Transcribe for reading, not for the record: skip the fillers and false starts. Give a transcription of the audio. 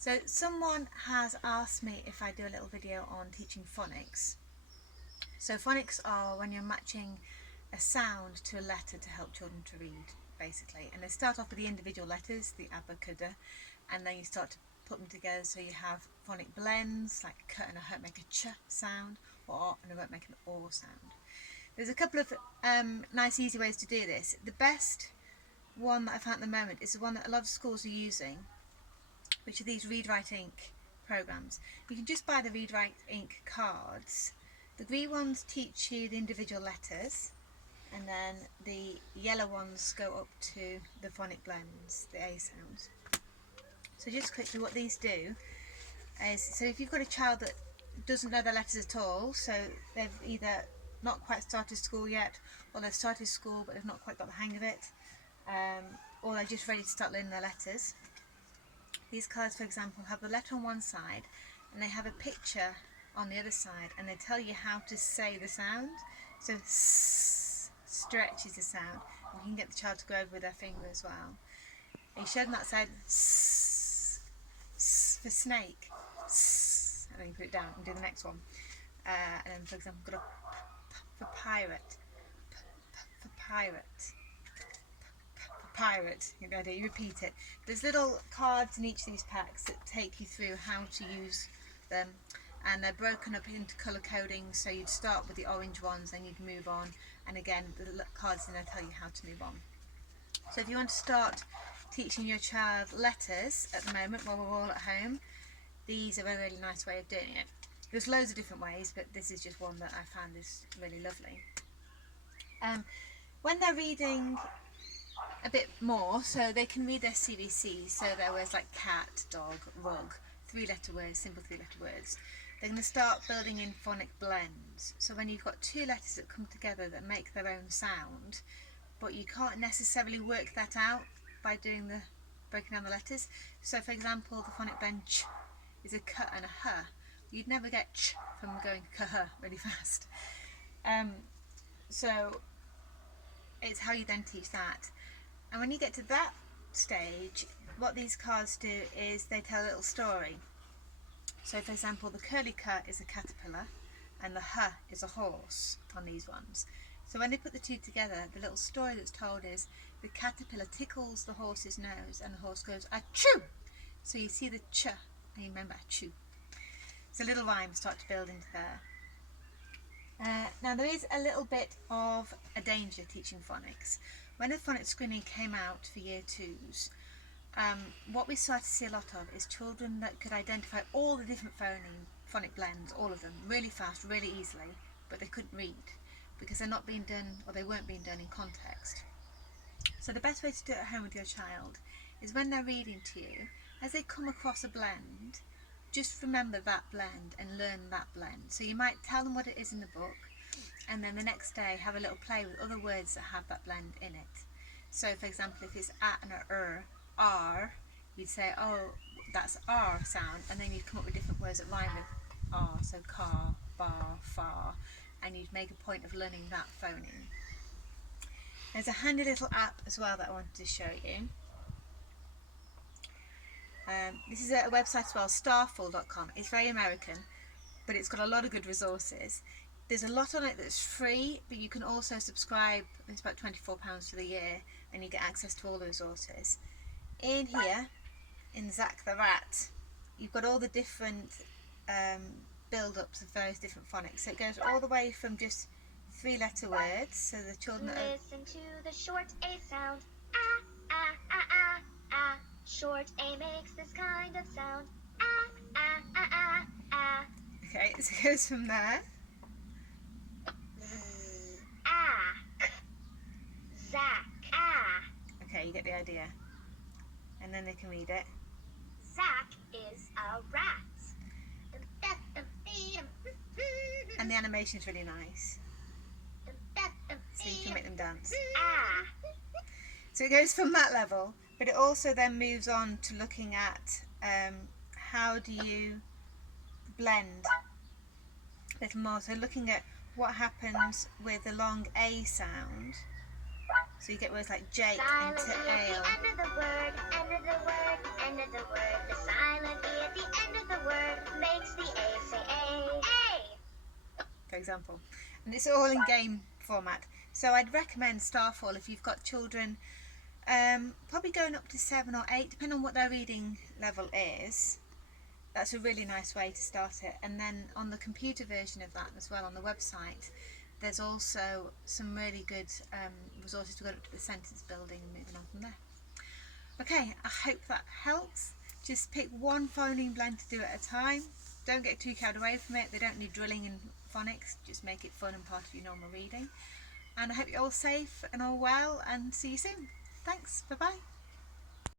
So someone has asked me if I do a little video on teaching phonics. So phonics are when you're matching a sound to a letter to help children to read, basically. And they start off with the individual letters, the abba, kada, and then you start to put them together so you have phonic blends, like a cut and a h make a ch sound, or and a won't make an or sound. There's a couple of nice easy ways to do this. The best one that I found at the moment is the one that a lot of schools are using, which are these Read Write Ink programs. You can just buy the Read Write Ink cards. The green ones teach you the individual letters, and then the yellow ones go up to the phonic blends, the A sounds. So just quickly, what these do is, so if you've got a child that doesn't know their letters at all, so they've either not quite started school yet, or they've started school but they've not quite got the hang of it, or they're just ready to start learning their letters. These cards, for example, have the letter on one side and they have a picture on the other side, and they tell you how to say the sound. So s stretches the sound, and you can get the child to go over with their finger as well. And you show them that side, s for snake, s, and then you put it down and do the next one. And then, for example, got a p for pirate, p for pirate, for pirate. You know, you repeat it. There's little cards in each of these packs that take you through how to use them, and they're broken up into colour coding, so you'd start with the orange ones, then you'd move on, and again the cards in there tell you how to move on. So if you want to start teaching your child letters at the moment while we're all at home, these are a really nice way of doing it. There's loads of different ways, but this is just one that I found is really lovely. When they're reading a bit more, so they can read their CVC, so their words like cat, dog, rug, 3-letter words, simple 3-letter words. They're going to start building in phonic blends. So when you've got two letters that come together that make their own sound, but you can't necessarily work that out by doing the breaking down the letters. So for example, the phonic blend ch is a k and a h. You'd never get ch from going k h really fast. So it's how you then teach that. And when you get to that stage, what these cards do is they tell a little story. So for example, the curly cut is a caterpillar and the h is a horse on these ones. So when they put the two together, the little story that's told is the caterpillar tickles the horse's nose and the horse goes achoo. So you see the ch and you remember achoo. So little rhymes start to build into there. Now there is a little bit of a danger teaching phonics. When the phonics screening came out for year 2s, what we started to see a lot of is children that could identify all the different phonic blends, all of them, really fast, really easily, but they couldn't read because they're not being done, or they weren't being done in context. So the best way to do it at home with your child is when they're reading to you, as they come across a blend, just remember that blend and learn that blend. So you might tell them what it is in the book, and then the next day have a little play with other words that have that blend in it. So for example, if it's a and a r, you'd say, oh, that's r sound, and then you'd come up with different words that rhyme with r, so car, bar, far, and you'd make a point of learning that phoneme. There's a handy little app as well that I wanted to show you. This is a website as well, starful.com. It's very American, but it's got a lot of good resources. There's a lot on it that's free, but you can also subscribe. It's about £24 for the year, and you get access to all the resources. In here, in Zach the Rat, you've got all the different build-ups of various different phonics. So it goes all the way from just 3-letter words, so the children listen to the short A sound. Ah, ah, ah, ah, ah. Short A makes this kind of sound. Ah, ah, ah, ah, ah. Okay, so it goes from there. Z, ah, Zach, ah. Okay, you get the idea. And then they can read it. Zach is a rat. And the animation is really nice, so you can make them dance. Ah. So it goes from that level, but it also then moves on to looking at how do you blend a little more. So looking at what happens with the long A sound. So you get words like Jake and tail. End of the word, end of the word, end of the word. The silent E example. And it's all in game format. So I'd recommend Starfall if you've got children probably going up to 7 or 8, depending on what their reading level is. That's a really nice way to start it. And then on the computer version of that as well, on the website, there's also some really good resources to go up to the sentence building and moving on from there. Okay, I hope that helps. Just pick one phoneme blend to do at a time. Don't get too carried away from it. They don't need drilling in phonics. Just make it fun and part of your normal reading. And I hope you're all safe and all well, and see you soon. Thanks. Bye-bye.